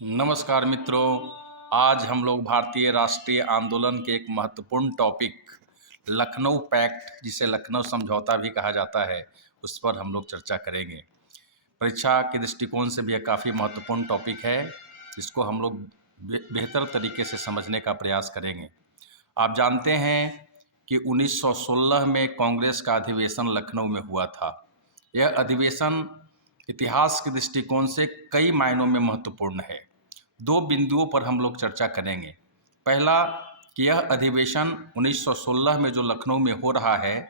नमस्कार मित्रों। आज हम लोग भारतीय राष्ट्रीय आंदोलन के एक महत्वपूर्ण टॉपिक लखनऊ पैक्ट, जिसे लखनऊ समझौता भी कहा जाता है, उस पर हम लोग चर्चा करेंगे। परीक्षा के दृष्टिकोण से भी यह काफ़ी महत्वपूर्ण टॉपिक है, जिसको हम लोग बेहतर तरीके से समझने का प्रयास करेंगे। आप जानते हैं कि 1916 में कांग्रेस का अधिवेशन लखनऊ में हुआ था। यह अधिवेशन इतिहास के दृष्टिकोण से कई मायनों में महत्वपूर्ण है। दो बिंदुओं पर हम लोग चर्चा करेंगे। पहला कि यह अधिवेशन 1916 में जो लखनऊ में हो रहा है,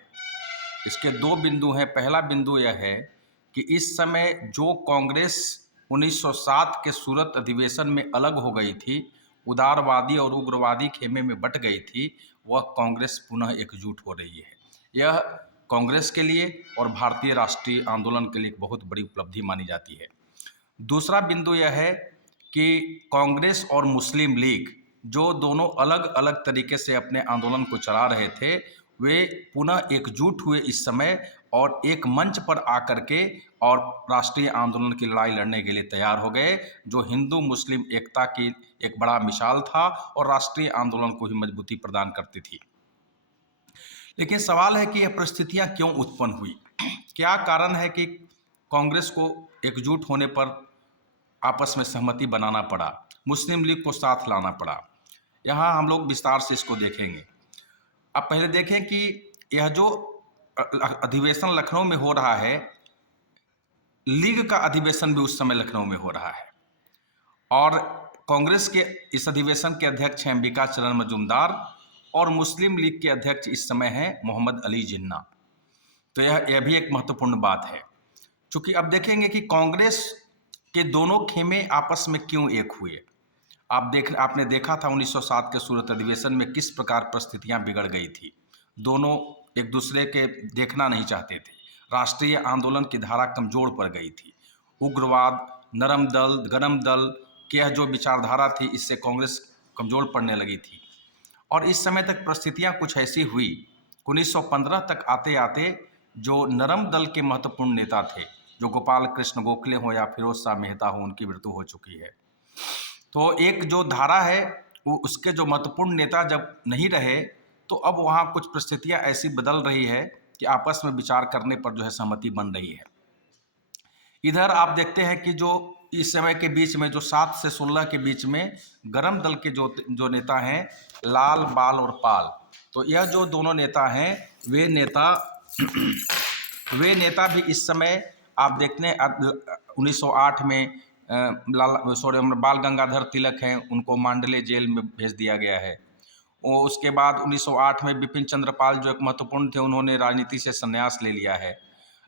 इसके दो बिंदु हैं। पहला बिंदु यह है कि इस समय जो कांग्रेस 1907 के सूरत अधिवेशन में अलग हो गई थी, उदारवादी और उग्रवादी खेमे में बट गई थी, वह कांग्रेस पुनः एकजुट हो रही है। यह कांग्रेस के लिए और भारतीय राष्ट्रीय आंदोलन के लिए एक बहुत बड़ी उपलब्धि मानी जाती है। दूसरा बिंदु यह है कि कांग्रेस और मुस्लिम लीग, जो दोनों अलग अलग तरीके से अपने आंदोलन को चला रहे थे, वे पुनः एकजुट हुए इस समय और एक मंच पर आकर के और राष्ट्रीय आंदोलन की लड़ाई लड़ने के लिए तैयार हो गए, जो हिंदू मुस्लिम एकता की एक बड़ा मिसाल था और राष्ट्रीय आंदोलन को ही मजबूती प्रदान करती थी। लेकिन सवाल है कि यह परिस्थितियां क्यों उत्पन्न हुई? क्या कारण है कि कांग्रेस को एकजुट होने पर आपस में सहमति बनाना पड़ा, मुस्लिम लीग को साथ लाना पड़ा? यहाँ हम लोग विस्तार से इसको देखेंगे। अब पहले देखें कि यह जो अधिवेशन लखनऊ में हो रहा है, लीग का अधिवेशन भी उस समय लखनऊ में हो रहा है और कांग्रेस के इस अधिवेशन के अध्यक्ष हैं अंबिका चरण मजूमदार और मुस्लिम लीग के अध्यक्ष इस समय हैं मोहम्मद अली जिन्ना। तो यह भी एक महत्वपूर्ण बात है। चूंकि अब देखेंगे कि कांग्रेस के दोनों खेमे आपस में क्यों एक हुए। आपने देखा था 1907 के सूरत अधिवेशन में किस प्रकार परिस्थितियां बिगड़ गई थी। दोनों एक दूसरे के देखना नहीं चाहते थे। राष्ट्रीय आंदोलन की धारा कमजोर पड़ गई थी। उग्रवाद, नरम दल, गरम दल की यह जो विचारधारा थी, इससे कांग्रेस कमजोर पड़ने लगी थी। और इस समय तक परिस्थितियां कुछ ऐसी हुई, 1915 तक आते आते जो नरम दल के महत्वपूर्ण नेता थे, जो गोपाल कृष्ण गोखले हो या फिरोज शाह मेहता हो, उनकी मृत्यु हो चुकी है। तो एक जो धारा है, वो उसके जो महत्वपूर्ण नेता जब नहीं रहे, तो अब वहाँ कुछ परिस्थितियाँ ऐसी बदल रही है कि आपस में विचार करने पर जो है सहमति बन रही है। इधर आप देखते हैं कि जो इस समय के बीच में जो 7 से 16 के बीच में गरम दल के जो नेता हैं, लाल, बाल और पाल, तो यह जो दोनों नेता हैं, वे नेता भी इस समय आप देखते हैं 1908 में बाल गंगाधर तिलक हैं, उनको मांडले जेल में भेज दिया गया है। वो उसके बाद 1908 में बिपिन चंद्र पाल जो एक महत्वपूर्ण थे, उन्होंने राजनीति से संन्यास ले लिया है।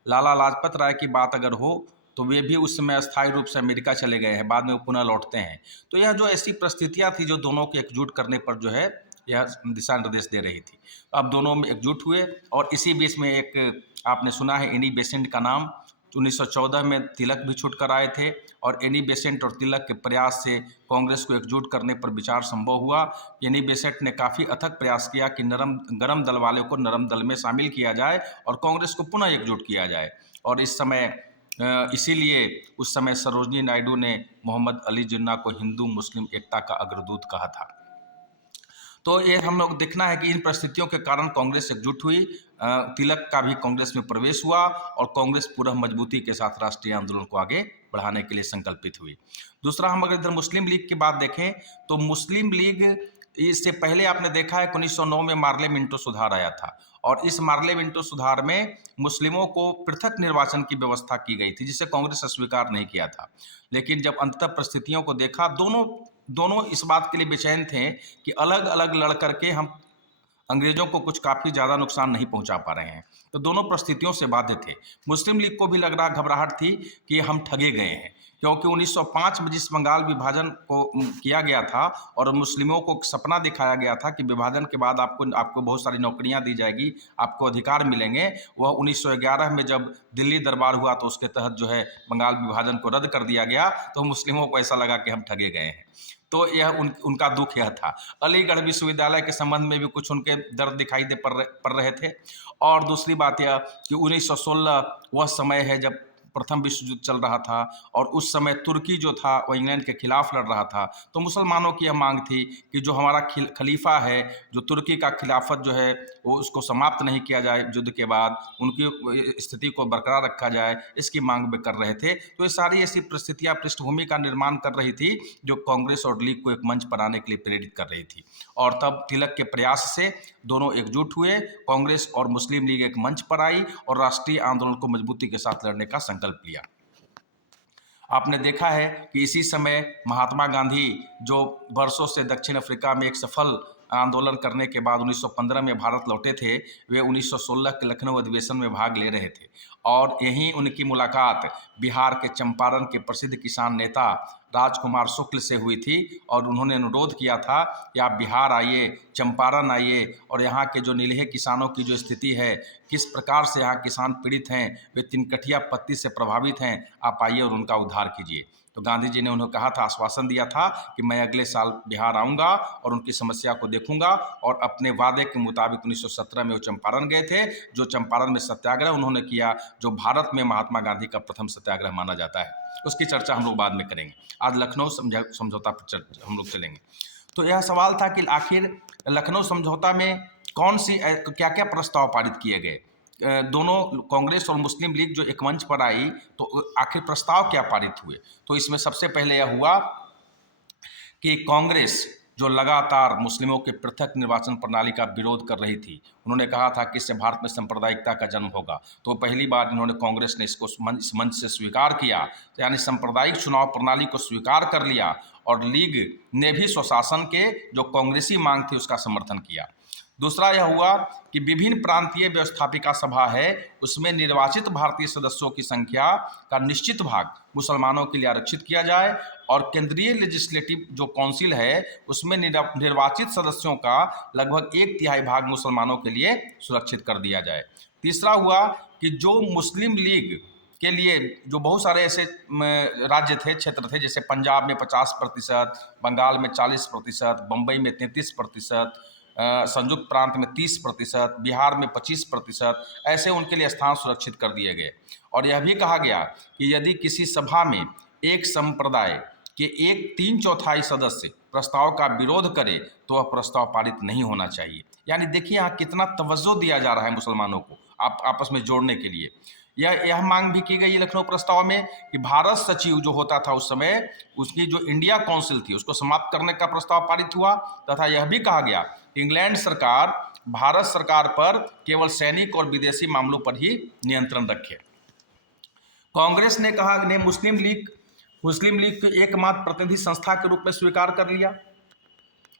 लाला लाजपत राय की बात अगर हो तो वे भी उस समय अस्थायी रूप से अमेरिका चले गए हैं, बाद में वो पुनः लौटते हैं। तो यह जो ऐसी परिस्थितियां थी, जो दोनों को एकजुट करने पर जो है यह दिशा निर्देश दे रही थी। अब दोनों में एकजुट हुए और इसी बीच में एक आपने सुना है एनी बेसेंट का नाम। 1914 में तिलक भी छूट कर आए थे और एनी बेसेंट और तिलक के प्रयास से कांग्रेस को एकजुट करने पर विचार संभव हुआ। एनी बेसेंट ने काफ़ी अथक प्रयास किया कि गरम दल वाले को नरम दल में शामिल किया जाए और कांग्रेस को पुनः एकजुट किया जाए। और इस समय इसीलिए उस समय सरोजनी नायडू ने मोहम्मद अली जिन्ना को हिंदू मुस्लिम एकता का अग्रदूत कहा था। तो ये हम लोग देखना है कि इन परिस्थितियों के कारण कांग्रेस एकजुट हुई, तिलक का भी कांग्रेस में प्रवेश हुआ और कांग्रेस पूरा मजबूती के साथ राष्ट्रीय आंदोलन को आगे बढ़ाने के लिए संकल्पित हुई। दूसरा, हम अगर इधर मुस्लिम लीग की बात देखें तो मुस्लिम लीग, इससे पहले आपने देखा है 1909 में मार्ले मिंटो सुधार आया था और इस मार्ले मिंटो सुधार में मुस्लिमों को पृथक निर्वाचन की व्यवस्था की गई थी, जिसे कांग्रेस अस्वीकार नहीं किया था। लेकिन जब अंततः परिस्थितियों को देखा, दोनों इस बात के लिए बेचैन थे कि अलग अलग लड़ करके हम अंग्रेजों को कुछ काफ़ी ज़्यादा नुकसान नहीं पहुंचा पा रहे हैं। तो दोनों परिस्थितियों से बाध्य थे। मुस्लिम लीग को भी लग रहा, घबराहट थी कि हम ठगे गए हैं, क्योंकि 1905 में जिस बंगाल विभाजन को किया गया था और मुस्लिमों को सपना दिखाया गया था कि विभाजन के बाद आपको बहुत सारी नौकरियां दी जाएगी, आपको अधिकार मिलेंगे, वह 1911 में जब दिल्ली दरबार हुआ तो उसके तहत जो है बंगाल विभाजन को रद्द कर दिया गया। तो मुस्लिमों को ऐसा लगा कि हम ठगे गए हैं। तो यह उनका दुख यह था। अलीगढ़ विश्वविद्यालय के संबंध में भी कुछ उनके दर्द दिखाई पड़ रहे थे। और दूसरी बात यह कि 1916 वह समय है जब प्रथम विश्व युद्ध चल रहा था और उस समय तुर्की जो था वो इंग्लैंड के खिलाफ लड़ रहा था। तो मुसलमानों की यह मांग थी कि जो हमारा खलीफा है, जो तुर्की का खिलाफत जो है वो उसको समाप्त नहीं किया जाए, युद्ध के बाद उनकी स्थिति को बरकरार रखा जाए, इसकी मांग वे कर रहे थे। तो ये सारी ऐसी परिस्थितियाँ पृष्ठभूमि का निर्माण कर रही थी जो कांग्रेस और लीग को एक मंच पर आने के लिए प्रेरित कर रही थी। और तब तिलक के प्रयास से दोनों एकजुट हुए, कांग्रेस और मुस्लिम लीग एक मंच पर आई और राष्ट्रीय आंदोलन को मजबूती के साथ लड़ने का संकल्प लिया। आपने देखा है कि इसी समय महात्मा गांधी जो वर्षों से दक्षिण अफ्रीका में एक सफल आंदोलन करने के बाद 1915 में भारत लौटे थे, वे 1916 के लखनऊ अधिवेशन में भाग ले रहे थे और यहीं उनकी मुलाकात बिहार के चंपारण के प्रसिद्ध किसान नेता राजकुमार शुक्ल से हुई थी और उन्होंने अनुरोध किया था कि आप बिहार आइए, चंपारण आइए और यहाँ के जो नीलहे किसानों की जो स्थिति है, किस प्रकार से यहाँ किसान पीड़ित हैं, वे तिनकठिया पत्ती से प्रभावित हैं, आप आइए और उनका उद्धार कीजिए। तो गांधी जी ने उन्हें कहा था, आश्वासन दिया था कि मैं अगले साल बिहार आऊँगा और उनकी समस्या को देखूंगा और अपने वादे के मुताबिक 1917 में वो चंपारण गए थे। जो चंपारण में सत्याग्रह उन्होंने किया, जो भारत में महात्मा गांधी का प्रथम सत्याग्रह माना जाता है, उसकी चर्चा हम लोग बाद में करेंगे। आज लखनऊ समझौता पर हम लोग चलेंगे। तो यह सवाल था कि आखिर लखनऊ समझौता में कौन सी क्या क्या प्रस्ताव पारित किए गए। दोनों कांग्रेस और मुस्लिम लीग जो एक मंच पर आई, तो आखिर प्रस्ताव क्या पारित हुए। तो इसमें सबसे पहले यह हुआ कि कांग्रेस जो लगातार मुस्लिमों के पृथक निर्वाचन प्रणाली का विरोध कर रही थी, उन्होंने कहा था कि इससे भारत में सांप्रदायिकता का जन्म होगा। तो पहली बार इन्होंने कांग्रेस ने इसको इस मंच से स्वीकार किया, यानी सांप्रदायिक चुनाव प्रणाली को स्वीकार कर लिया और लीग ने भी स्वशासन के जो कांग्रेसी मांग थी उसका समर्थन किया। दूसरा यह हुआ कि विभिन्न प्रांतीय व्यवस्थापिका सभा है, उसमें निर्वाचित भारतीय सदस्यों की संख्या का निश्चित भाग मुसलमानों के लिए आरक्षित किया जाए और केंद्रीय लेजिस्लेटिव जो काउंसिल है उसमें निर्वाचित सदस्यों का लगभग 1/3 भाग मुसलमानों के लिए सुरक्षित कर दिया जाए। तीसरा हुआ कि जो मुस्लिम लीग के लिए जो बहुत सारे ऐसे राज्य थे, क्षेत्र थे, जैसे पंजाब में 50%, बंगाल में 40%, बम्बई में 33%, संयुक्त प्रांत में 30%, बिहार में 25%, ऐसे उनके लिए स्थान सुरक्षित कर दिए गए। और यह भी कहा गया कि यदि किसी सभा में एक संप्रदाय के 3/4 सदस्य प्रस्ताव का विरोध करे तो वह प्रस्ताव पारित नहीं होना चाहिए। यानी देखिए यहाँ कितना तवज्जो दिया जा रहा है मुसलमानों को आपस में जोड़ने के लिए। यह मांग भी की गई लखनऊ प्रस्ताव में कि भारत सचिव जो होता था उस समय, उसकी जो इंडिया काउंसिल थी उसको समाप्त करने का प्रस्ताव पारित हुआ तथा यह भी कहा गया इंग्लैंड सरकार भारत सरकार पर केवल सैनिक और विदेशी मामलों पर ही नियंत्रण रखे। कांग्रेस ने कहा ने मुस्लिम लीग को एकमात्र प्रतिनिधि संस्था के रूप में स्वीकार कर लिया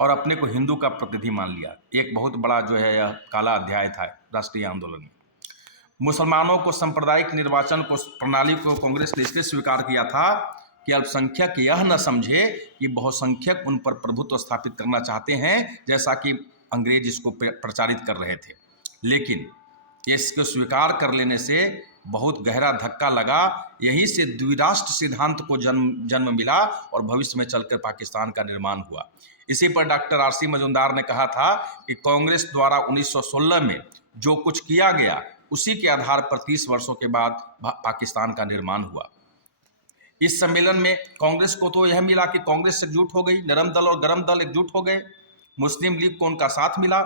और अपने को हिंदू का प्रतिनिधि मान लिया। एक बहुत बड़ा जो है यह काला अध्याय था राष्ट्रीय आंदोलन में। मुसलमानों को सांप्रदायिक निर्वाचन को प्रणाली को कांग्रेस ने इसलिए स्वीकार किया था कि अल्पसंख्यक यह न समझे कि बहुसंख्यक उन पर प्रभुत्व स्थापित करना चाहते हैं, जैसा कि अंग्रेज इसको प्रचारित कर रहे थे। लेकिन इसको स्वीकार कर लेने से बहुत गहरा धक्का लगा। यहीं से द्विराष्ट्र सिद्धांत को जन्म मिला और भविष्य में चलकर पाकिस्तान का निर्माण हुआ। इसी पर डॉक्टर आर सी मजूमदार ने कहा था कि कांग्रेस द्वारा 1916 में जो कुछ किया गया उसी के आधार पर 30 वर्षों के बाद पाकिस्तान का निर्माण हुआ। इस सम्मेलन में कांग्रेस को तो यह मिला कि कांग्रेस एकजुट हो गई, नरम दल और गरम दल एकजुट हो गए, मुस्लिम लीग को उनका साथ मिला,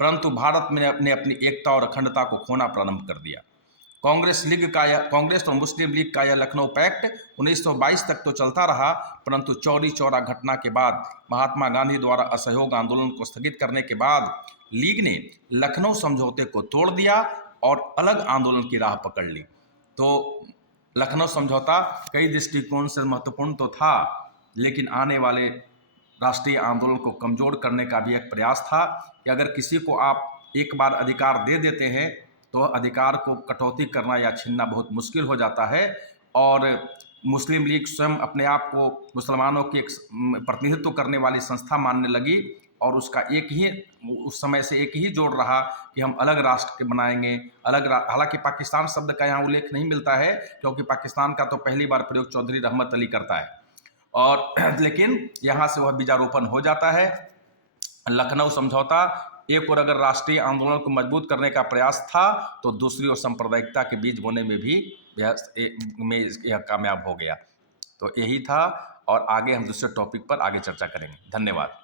परंतु भारत ने अपनी एकता और अखंडता को खोना प्रारंभ कर दिया। कांग्रेस और मुस्लिम लीग का यह लखनऊ पैक्ट 1922 तक तो चलता रहा, परंतु चौरी चौरा घटना के बाद महात्मा गांधी द्वारा असहयोग आंदोलन को स्थगित करने के बाद लीग ने लखनऊ समझौते को तोड़ दिया और अलग आंदोलन की राह पकड़ ली। तो लखनऊ समझौता कई दृष्टिकोण से महत्वपूर्ण तो था, लेकिन आने वाले राष्ट्रीय आंदोलन को कमजोर करने का भी एक प्रयास था कि अगर किसी को आप एक बार अधिकार दे देते हैं तो अधिकार को कटौती करना या छीनना बहुत मुश्किल हो जाता है। और मुस्लिम लीग स्वयं अपने आप को मुसलमानों की एक प्रतिनिधित्व करने वाली संस्था मानने लगी और उसका उस समय से एक ही जोड़ रहा कि हम अलग राष्ट्र के बनाएंगे, हालांकि पाकिस्तान शब्द का यहाँ उल्लेख नहीं मिलता है क्योंकि पाकिस्तान का तो पहली बार प्रयोग चौधरी रहमत अली करता है, और लेकिन यहाँ से वह बीजारोपण हो जाता है। लखनऊ समझौता एक ओर अगर राष्ट्रीय आंदोलन को मजबूत करने का प्रयास था, तो दूसरी ओर सांप्रदायिकता के बीज बोने में भी यह कामयाब हो गया। तो यही था, और आगे हम दूसरे टॉपिक पर आगे चर्चा करेंगे। धन्यवाद।